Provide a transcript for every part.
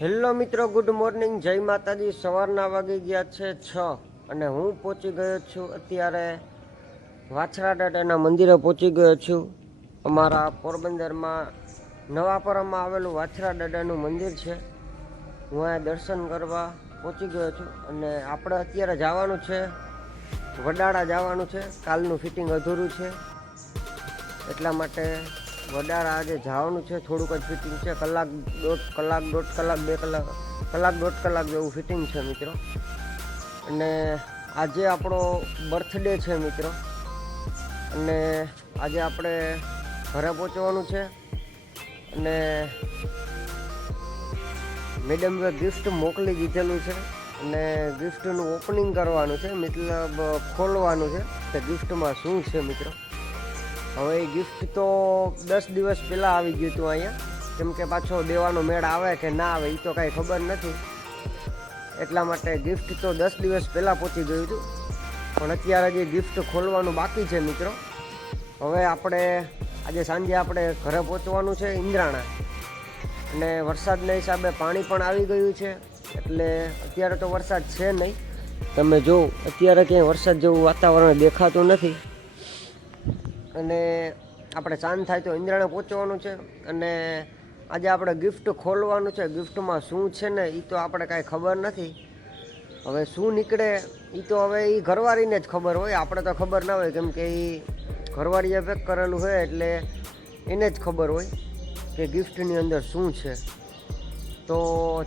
Hello મિત્રો, good morning, જય માતાજી। સવારના વાગી ગયા છે 6 અને હું પહોંચી ગયો છું અત્યારે વાછરા દાદાના મંદિરે પહોંચી ગયો છું। અમારા પોરબંદરમાં નવાપરામાં આવેલું વાછરા દાદાનું મંદિર છે। હું અહીંયા દર્શન કરવા પહોંચી ગયો છું અને આપણે અત્યારે જવાનું છે વડાળા જવાનું છે। કાલનું ફિટિંગ અધૂરું છે એટલા માટે વડાળા આજે જવાનું છે। થોડુંક જ ફિટિંગ છે, કલાક દોઢ કલાક 2 કલાક જેવું ફિટિંગ છે મિત્રો। અને આજે આપણો બર્થડે છે મિત્રો અને આજે આપણે ઘરે પહોંચવાનું છે અને મેડમે ગિફ્ટ મોકલી દીધેલું છે અને ગિફ્ટનું ઓપનિંગ કરવાનું છે, મતલબ ખોલવાનું છે કે ગિફ્ટમાં શું છે મિત્રો। હવે એ ગિફ્ટ તો 10 દિવસ પહેલાં આવી ગયું હતું અહીંયા, કેમ કે પાછો દેવાનો મેળ આવે કે ના આવે એ તો કાંઈ ખબર નથી, એટલા માટે ગિફ્ટ તો 10 દિવસ પહેલાં પહોંચી ગયું હતું, પણ અત્યારે જે ગિફ્ટ ખોલવાનું બાકી છે મિત્રો। હવે આપણે આજે સાંજે આપણે ઘરે પહોંચવાનું છે ઇન્દ્રાણા, અને વરસાદના હિસાબે પાણી પણ આવી ગયું છે, એટલે અત્યારે તો વરસાદ છે નહીં। તમે જો અત્યારે ક્યાંય વરસાદ જેવું વાતાવરણ દેખાતું નથી અને આપણે સાંજ થાય તો ઇન્દ્રાણા પહોંચવાનું છે અને આજે આપણે ગિફ્ટ ખોલવાનું છે। ગિફ્ટમાં શું છે ને એ તો આપણે કાંઈ ખબર નથી, હવે શું નીકળે એ તો હવે એ ઘરવાળીને જ ખબર હોય, આપણે તો ખબર ના હોય, કેમ કે એ ઘરવાળીએ પેક કરેલું હોય એટલે એને જ ખબર હોય કે ગિફ્ટની અંદર શું છે। તો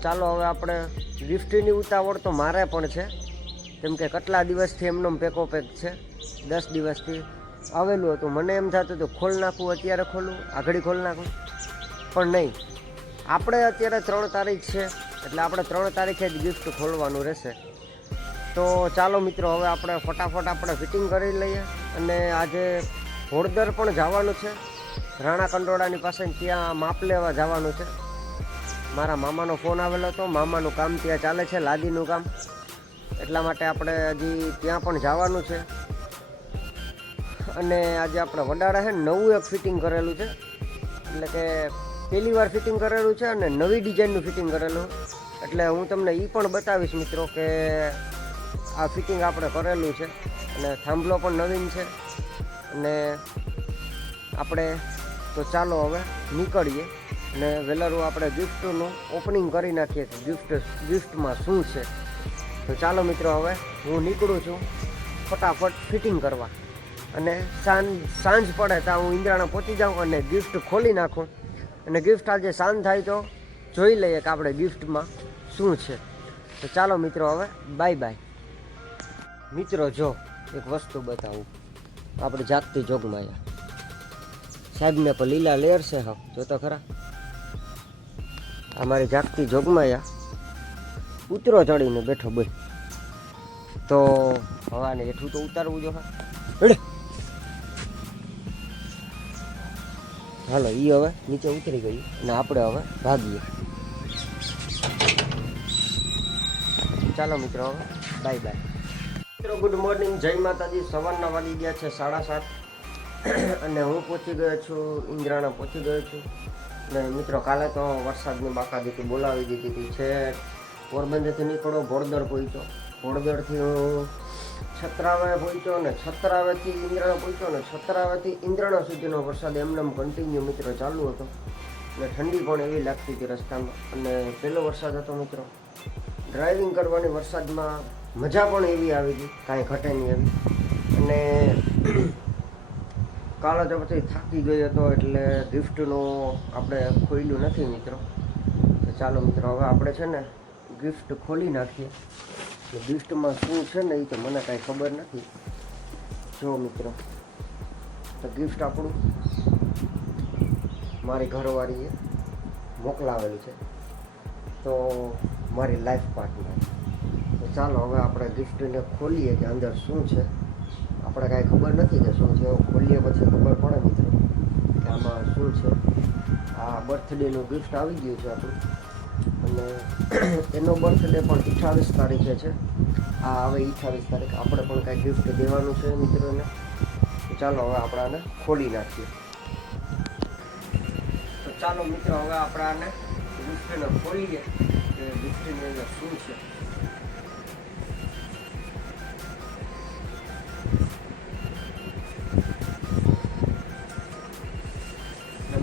ચાલો હવે આપણે ગિફ્ટની ઉતાવળ તો મારે પણ છે, કેમ કે કેટલા દિવસથી એમનો પેકો પેક છે, 10 દિવસથી આવેલું હતું। મને એમ થતું હતું ખોલ નાખું, અત્યારે ખોલું, આગળ ખોલ નાખું, પણ નહીં, આપણે અત્યારે 3 તારીખ છે એટલે આપણે 3 તારીખે જ ગિફ્ટ ખોલવાનું રહેશે। તો ચાલો મિત્રો, હવે આપણે ફટાફટ આપણે ફિટિંગ કરી લઈએ અને આજે હોળદર પણ જવાનું છે, રાણા કંડોળાની પાસે, ત્યાં માપ લેવા જવાનું છે। મારા મામાનો ફોન આવેલો હતો, મામાનું કામ ત્યાં ચાલે છે, લાદીનું કામ, એટલા માટે આપણે હજી ત્યાં પણ જવાનું છે। અને આજે આપણે વડાળા છે ને નવું એક ફિટિંગ કરેલું છે, એટલે કે પહેલી વાર ફિટિંગ કરેલું છે અને નવી ડિઝાઇનનું ફિટિંગ કરેલું, એટલે હું તમને એ પણ બતાવીશ મિત્રો કે આ ફિટિંગ આપણે કરેલું છે અને થાંભલો પણ નવીન છે। અને આપણે તો ચાલો હવે નીકળીએ અને વહેલારું આપણે ગિફ્ટનું ઓપનિંગ કરી નાખીએ કે ગિફ્ટમાં શું છે। તો ચાલો મિત્રો, હવે હું નીકળું છું ફટાફટ ફિટિંગ કરવા, અને સાંજ પડે ત્યાં હું ઇન્દ્રાણા પહોંચી જાઉં અને ગિફ્ટ ખોલી નાખું, અને ગિફ્ટ આજે સાંજ થાય તો જોઈ લઈએ કે આપણે ગિફ્ટમાં શું છે। તો ચાલો મિત્રો, હવે બાય બાય। મિત્રો જો એક વસ્તુ બતાવું, આપણે જાગતી જોગમાયા સાહેબને પણ લીલા લેર છે, હા જો તો ખરા, અમારી જાગતી જોગમાયા ઉતરો ચડીને બેઠો બોલ, તો હવાને એટલું તો ઉતારવું જો હા રેડે। હાલો એ હવે નીચે ઉતરી ગઈ અને આપણે હવે ભાગીએ। ચાલો મિત્રો, હવે બાય બાય। મિત્રો ગુડ મોર્નિંગ, જય માતાજી। સવારના વાગી ગયા છે 7:30 અને હું પહોંચી ગયો છું ઇન્દ્રાણા, પહોંચી ગયો છું। ને મિત્રો કાલે તો વરસાદની બાકાદીથી બોલાવી દીધી હતી છે, પોરબંદરથી નીકળો ભોળદર પહોંચ્યો, ભોળદરથી હું છત્રાવે પહોંચ્યો અને છત્રાવેથી ઇન્દ્રાણા પહોંચ્યો, અને છત્રાવેથી ઇન્દ્રાણા સુધીનો વરસાદ એમને કન્ટિન્યુ મિત્રો ચાલુ હતો અને ઠંડી પણ એવી લાગતી હતી રસ્તામાં, અને પહેલો વરસાદ હતો મિત્રો, ડ્રાઇવિંગ કરવાની વરસાદમાં મજા પણ એવી આવી હતી, કાંઈ ઘટે નહીં એવી। અને કાલે તો પછી થાકી ગયો હતો એટલે ગિફ્ટનું આપણે ખોલ્યું નથી મિત્રો। તો ચાલો મિત્રો, હવે આપણે છે ને ગિફ્ટ ખોલી નાખીએ, ગિફ્ટમાં શું છે ને એ તો મને કાંઈ ખબર નથી। જો મિત્રો, તો ગિફ્ટ આપણું મારી ઘરવાળીએ મોકલાવેલું છે, તો મારી લાઈફ પાર્ટનર। તો ચાલો હવે આપણે ગિફ્ટને ખોલીએ કે અંદર શું છે, આપણે કાંઈ ખબર નથી કે શું છે, ખોલીએ પછી ખબર પડે મિત્રો કે આમાં શું છે। આ બર્થડેનું ગિફ્ટ આવી ગયું છે આપણું, અને એનો બર્થડે પણ 28 તારીખે છે, આ હવે 28 તારીખ આપણે પણ કાંઈ ગિફ્ટ દેવાનું છે મિત્રોને। તો ચાલો હવે આપણે આને ખોલી નાખીએ। તો ચાલો મિત્રો, હવે આપણે આને ગિફ્ટને ખોલીએ ગિફ્ટની અંદર શું છે.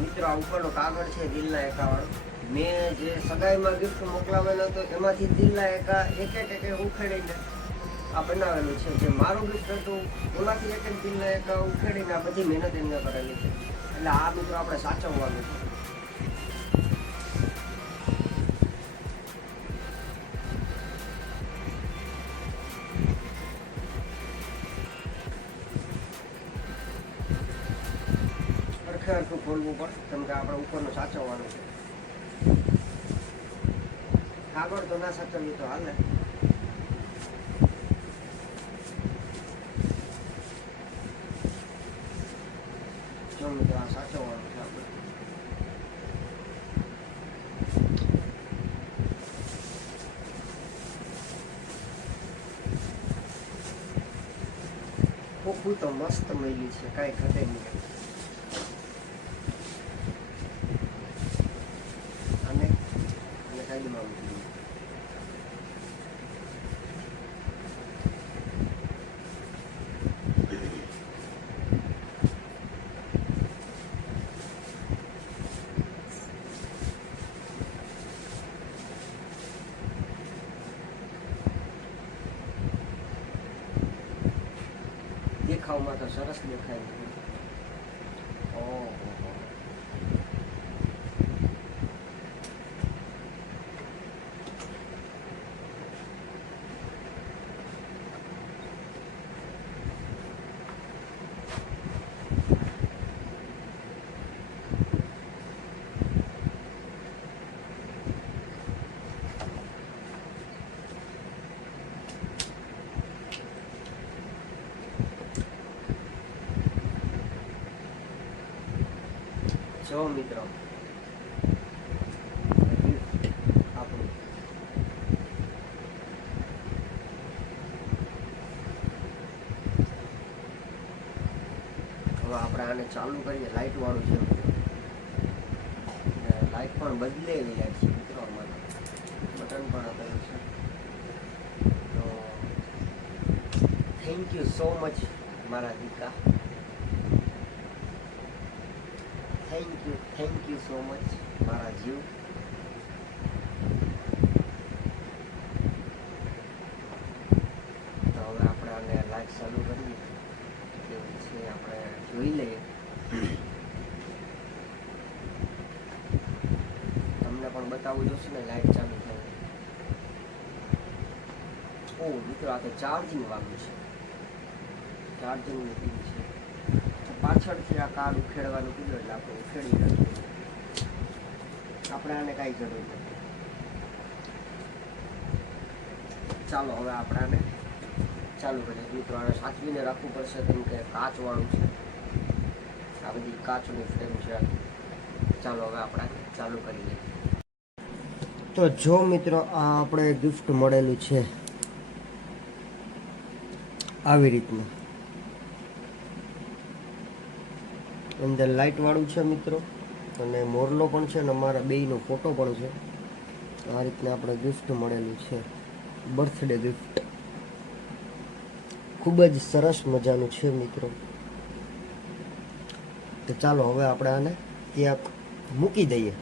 મિત્રો આ ઉપરનો કાગળ છે દિલના એકાવાળો. મેં જે સગાઈમાં ગિફ્ટ મોકલાવેલો હતો એમાંથી દિલના એકા એક એક ઉખેડીને આ બનાવેલું છે. જે મારું ગિફ્ટ હતું એમાંથી એક દિલના એકા ઉખેડીને આ બધી મહેનત એમને કરેલી છે. એટલે આ મિત્રો આપણે સાચવવાનું છે. સરખું ખોલવું પડે કેમ કે આપણે ઉપરનું સાચવવાનું છે. આગળ તો ના સાચવ્યું તો હાલે. જો મિત્રો આ સાચવવાનું છે આપણે. ખોખું તો મસ્ત મળ્યું છે, કાંઈ ઘટે નહીં. દેખાવમાં તો સરસ દેખાય છે. ઓહો, જો મિત્રો આપણું હવે આપણે આને ચાલુ કરીએ. લાઇટ વાળું છે, લાઇટ પણ બદલેલી લાઇટ છે મિત્રો. આમાં બટન પણ આપેલું છે. તો થેન્ક યુ સો મચ મારા દીકરા. થેન્ક યુ સો મચ મારા જીવ. તો હવે આપણે આને લાઈટ ચાલુ કરીએ કેવું છે આપણે જોઈ લઈએ. તમને પણ બતાવવું જોશે ને લાઈટ ચાલુ થાય. ઓ મિત્રો આ તો ચાર્જિંગ વાળું છે. ચાર્જિંગનું પિન છે. પાછળથી આ કાર્ડ ઉખેડવાનું કીધું એટલે આપણે ઉખેડી નાખીએ. આપણે આને કાંઈ જરૂર નથી. ચાલો હવે આપણે આને ચાલુ કરીએ. મિત્રો આને સાચવીને રાખવું પડશે કેમ કે કાચવાળું છે. આ બધી કાચની ફ્રેમ છે. ચાલો હવે આપણે ચાલુ કરીએ. તો જો મિત્રો આ આપણે ગિફ્ટ મળેલું છે આવી રીતનું. અંદર લાઇટ વાળું છે મિત્રો, અને મોરલો પણ છે અને અમારા બેયનો ફોટો પણ છે. આ રીતના આપણે ગિફ્ટ મળેલું છે, બર્થડે ગિફ્ટ. ખૂબ જ સરસ મજાનું છે મિત્રો. તો ચાલો હવે આપણે આને ત્યાં મૂકી દઈએ.